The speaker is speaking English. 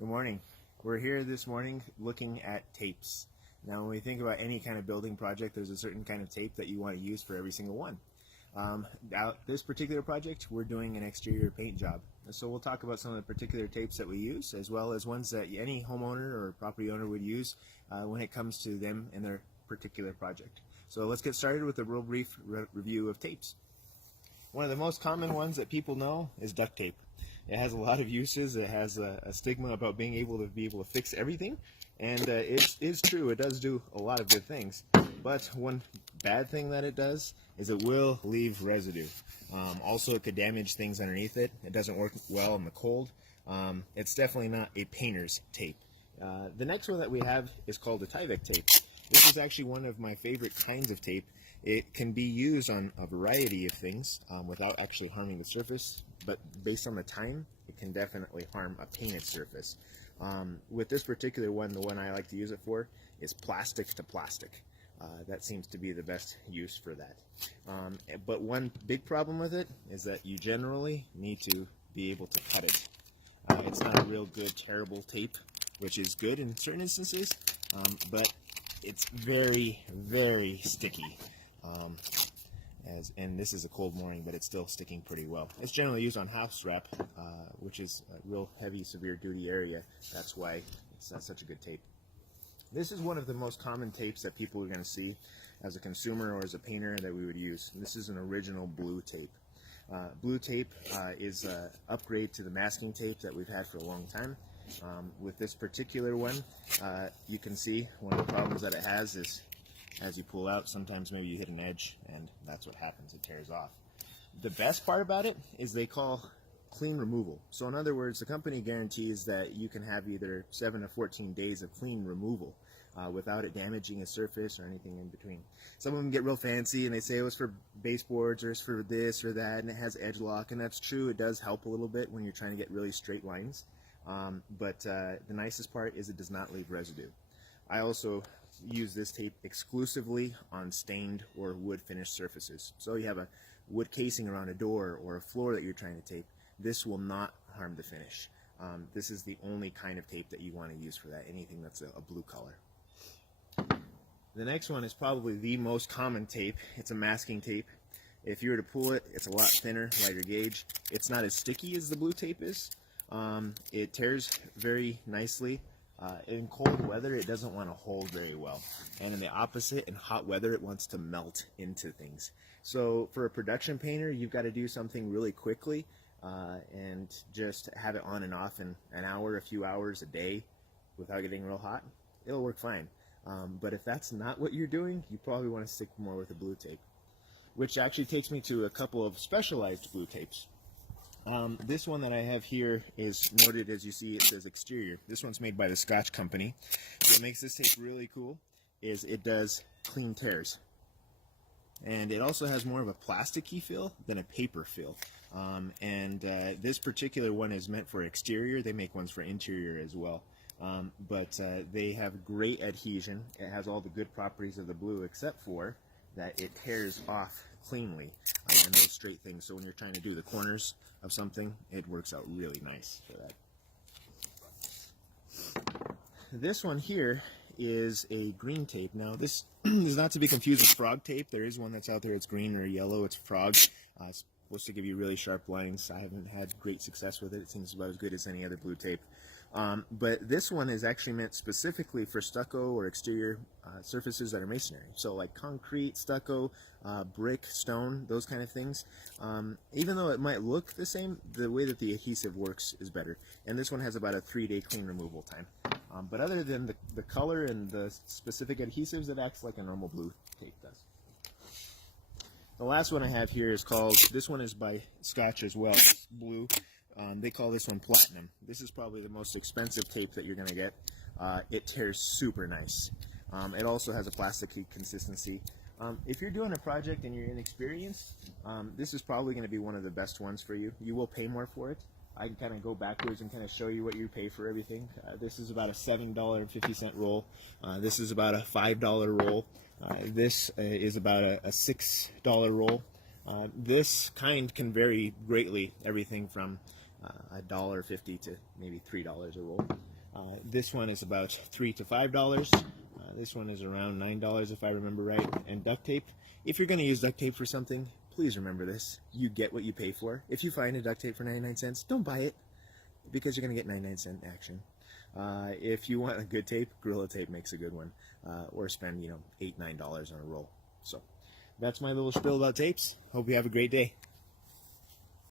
Good morning. We're here this morning looking at tapes. Now, when we think about any kind of building project, there's a certain kind of tape that you want to use for every single one. Now, this particular project, we're doing an exterior paint job. So we'll talk about some of the particular tapes that we use, as well as ones that any homeowner or property owner would use when it comes to them and their particular project. So let's get started with a real brief review of tapes. One of the most common ones that people know is duct tape. It has a lot of uses. It has a stigma about being able to fix everything, and it is true. It does do a lot of good things, but one bad thing that it does is it will leave residue. Also, it could damage things underneath it. It doesn't work well in the cold. It's definitely not a painter's tape. The next one that we have is called a Tyvek tape. This is actually one of my favorite kinds of tape. It can be used on a variety of things without actually harming the surface, but based on the time, it can definitely harm a painted surface. With this particular one, the one I like to use it for is plastic to plastic. That seems to be the best use for that. But one big problem with it is that you generally need to be able to cut it. It's not a real good, terrible tape, which is good in certain instances, but it's very, very sticky. And this is a cold morning, but it's still sticking pretty well. It's generally used on house wrap, which is a real heavy, severe duty area. That's why it's not such a good tape. This is one of the most common tapes that people are going to see as a consumer or as a painter that we would use. This is an original blue tape. Blue tape is an upgrade to the masking tape that we've had for a long time. With this particular one, you can see one of the problems that it has is as you pull out, sometimes maybe you hit an edge, and that's what happens. It tears off. The best part about it is they call clean removal. So in other words, the company guarantees that you can have either 7 to 14 days of clean removal without it damaging a surface or anything in between. Some of them get real fancy and they say it was for baseboards or it's for this or that, and it has edge lock, and that's true. It does help a little bit when you're trying to get really straight lines. But the nicest part is it does not leave residue. I also use this tape exclusively on stained or wood finished surfaces. So you have a wood casing around a door or a floor that you're trying to tape, this will not harm the finish. This is the only kind of tape that you want to use for that, anything that's a blue color. The next one is probably the most common tape. It's a masking tape. If you were to pull it, it's a lot thinner, lighter gauge. It's not as sticky as the blue tape is. It tears very nicely. In cold weather, it doesn't want to hold very well, and in the opposite, in hot weather, it wants to melt into things. So for a production painter, you've got to do something really quickly and just have it on and off in an hour, a few hours a day without getting real hot. It'll work fine. But if that's not what you're doing, you probably want to stick more with a blue tape, which actually takes me to a couple of specialized blue tapes. This one that I have here is noted, as you see, it says exterior. This one's made by the Scotch company. What makes this tape really cool is it does clean tears. And it also has more of a plasticky feel than a paper feel. This particular one is meant for exterior. They make ones for interior as well. But they have great adhesion. It has all the good properties of the blue, except for that it tears off cleanly and those straight things. So when you're trying to do the corners of something, it works out really nice for that. This one here is a green tape. Now this is not to be confused with frog tape. There is one that's out there. It's green or yellow. It's frog. It's supposed to give you really sharp lines. I haven't had great success with it. It seems about as good as any other blue tape. But this one is actually meant specifically for stucco or exterior surfaces that are masonry. So like concrete, stucco, brick, stone, those kind of things. Even though it might look the same, the way that the adhesive works is better. And this one has about a 3-day clean removal time. But other than the color and the specific adhesives, it acts like a normal blue tape does. The last one I have here is called, this one is by Scotch as well, it's blue. They call this one platinum. This is probably the most expensive tape that you're going to get. It tears super nice. It also has a plasticky consistency. If you're doing a project and you're inexperienced, this is probably going to be one of the best ones for you. You will pay more for it. I can kind of go backwards and kind of show you what you pay for everything. This is about a $7.50 roll. This is about a $5 roll. This is about a $6 roll. This kind can vary greatly, everything from $1.50 to maybe $3 a roll. This one is about $3 to $5. This one is around $9 if I remember right. And duct tape, if you're going to use duct tape for something, please remember this: you get what you pay for. If you find a duct tape for 99 cents, don't buy it, because you're going to get 99-cent action. If you want a good tape, Gorilla Tape makes a good one, or spend, $8, $9 on a roll. So that's my little spiel about tapes. Hope you have a great day.